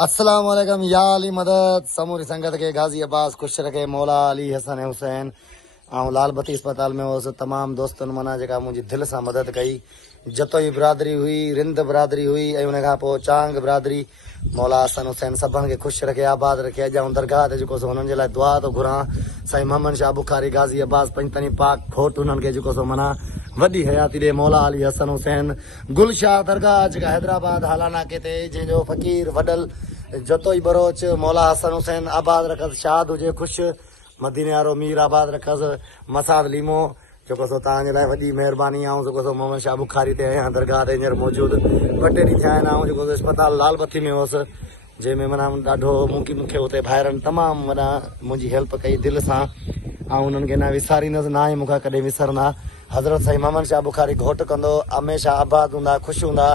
अस्सलाम वालेकुम या अली मदद समूरी संगत के गाजी अब्बास खुश रखे मौला अली हसन हुसैन ऐं लाल बत्ती अस्पताल में हुअसि। तमामु दोस्तनि माना जेका मुंहिंजी दिलि सां मदद कई। जतोई बिरादरी हुई, रिंद बिरादरी हुई ऐं उन खां पोइ चांग बिरादरी। मौला हसन हुसैन सभिनि खे ख़ुशि रखे, आबाद रखे। अॼु आउं दरगाह ते जेको सो हुननि जे लाइ दुआ थो घुरां। साईं मोहम्मद शाह बुखारी गाज़ी अब्बास पंजतनी पाक खोट उन्हनि खे जेको सो माना वॾी हयाती ॾे। मौला अली हसन हुसैन गुलशाह दरगाह जेका हैदराबाद हालानाके ते, जंहिंजो फ़क़ीर वडल जतोई बरोच मौला हसन हुसैन आबाद रखसि। शाद हुजे ख़ुशि, मदीने वारो मीर आबाद रखसि। मसाद लीमो जेको सो तव्हांजे लाइ वॾी महिरबानी। ऐं जेको सो मोहम्मद शाह बुखारी ते आहियां दरगाह ते हींअर मौजूदु। ॿ टे ॾींहं थिया आहिनि। ऐं जेको सो अस्पताल लाल बत्ती में हुअसि, जंहिंमें माना ॾाढो मूंखे हुते ॿाहिरनि तमामु वॾा मुंहिंजी हेल्प कई दिलि सां। ऐं उन्हनि खे न विसारींदुसि, न आहे मूंखां कॾहिं विसरंदा। हज़रत साईं मोहम्मद शाह बुखारी घोट कंदो, हमेशह आबाद हूंदा, ख़ुशि हूंदा।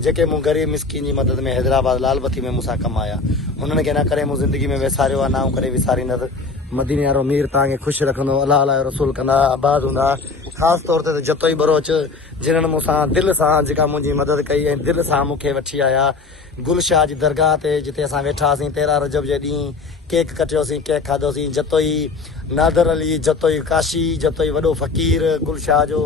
जेके मूं ग़रीब मिसकिन जी मदद में हैदराबाद लाल बत्ती में मूंसां कमाया, उन्हनि खे न करे मूं ज़िंदगी में विसारियो आहे, न आऊं कॾहिं विसारींदुसि। मदीने वारो मीर तव्हांखे ख़ुशि रखंदो, अलाह अलाह रसूल कंदा, आबाद हूंदा। ख़ासि तौर ते जतोई बरोच जिन्हनि मूंसां दिलि सां जेका मुंहिंजी मदद कई ऐं दिलि सां मूंखे वठी आया गुलशाह जी दरगाह ते, जिते असां वेठा हुआसीं 13 रजब जे ॾींहुं। केक कटियोसीं, केक खाधोसीं। जतोई नादर अली, जतोई काशी, जतोई वॾो फ़क़ीर गुलशाह जो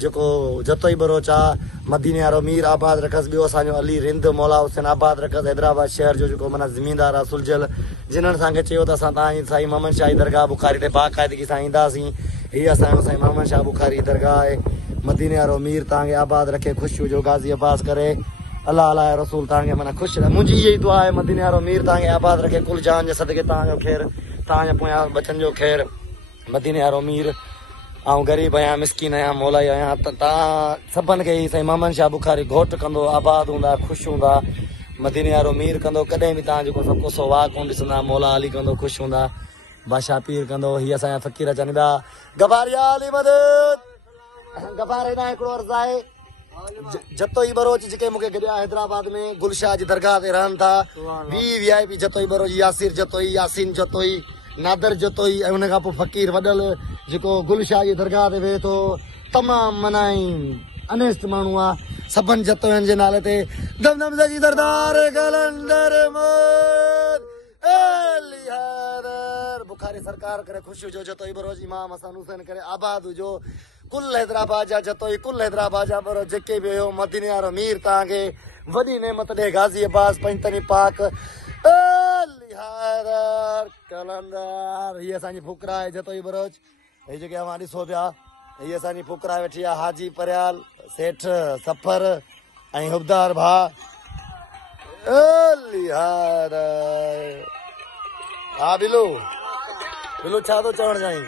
जेको जतोई बरोच आहे, मदीने वारो मीर आबाद रखसि। ॿियो असांजो अली रिंद मौला हुसैन आबाद रखसि। हैदराबाद शहर जो जेको माना ज़मीनदार आहे सुलझल, जिन्हनि असांखे चयो त असां तव्हांजी साईं मोहम्मद शाह जी दरगाह बुखारी ते बाक़ाइदगी सां ईंदासीं। हीअ असांजो साईं मोहम्मद शाह बुखारी जी दरगाह आहे। मदीने वारो मीर तव्हांखे आबाद रखे, ख़ुशि हुजो, गाज़ी अब्बास करे। अलाह अलाह रसूल तव्हांखे माना ख़ुशि रहे। मुंहिंजी इहा ई दुआ आहे, मदीने वारो मीर तव्हांखे आबाद रखे। कुल जान जे सदके तव्हांजो ख़ैरु, तव्हांजे पोयां बचनि जो ख़ैरु। मदीने वारो मीर, ऐं ग़रीब आहियां, मिसकिन आहियां, मौलाई आहियां, त तव्हां सभिनि खे ई साईं मोहम्मद शाह बुखारी घोट कंदो, आबाद हूंदा, ख़ुशि हूंदा। मदीने वारो मीर कंदो, कॾहिं बि तव्हां जेको सभु कोसो वाह कोन ॾिसंदा। मौला अली कंदो, ख़ुशि हूंदा। बादशाह पीर कंदो। हीअ असांजा फ़क़ीर चवनि पिया गबारिया अली मदद गबार। हेॾां हिकिड़ो अर्ज़ु आहे, जतोई बरोच जेके मूंखे गॾिया हैदराबाद में गुलशाह जी दरगाह ते रहनि था, VIP जतोई बरोच, यासिर जतोई, यासीन जतोई, नादर जतोई, ऐं उन खां पोइ फ़क़ीर वडल जेको गुलशाह जी दरगाह ते वेहे थो। तमामु माना अनेस्ट माण्हू आहे। सभिनि जतोयनि जे नाले ते दमदम जी दरदार कलंदर बुखारी सरकार करे ख़ुशि हुजो। जतोई बरोच इमाम हसन हुसैन करे आबाद हुजो। कुल हैदराबाद जा जतोई, कुल हैदराबाद जा बरोच जेके बि हुयो, मदीने वारो मीर तव्हांखे वॾी नेमत ॾे। गाज़ी अब्बास पंजतनी पाक कलंदर। हीअ असांजी फुकरा आहे जतोई बरोच। हीअ जेके अवां ॾिसो पिया, हीअ असांजी फुकरा वेठी आहे। हाजी परियाल, सेठ सफ़र ऐं हुबदार भाउ। हा बिलू, बिलू छा थो चवणु चाहीं?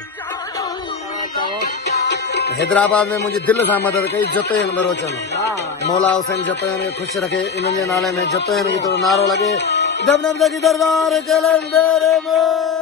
हैदराबाद में मुंहिंजी दिलि सां मदद कई जतोयनि बरोचनि। मौला हुसैन जतोयनि खे ख़ुशि रखे। इन्हनि जे नाले में जतोयनि जो नारो लॻे। दमदम जी दरबार कलंदर में।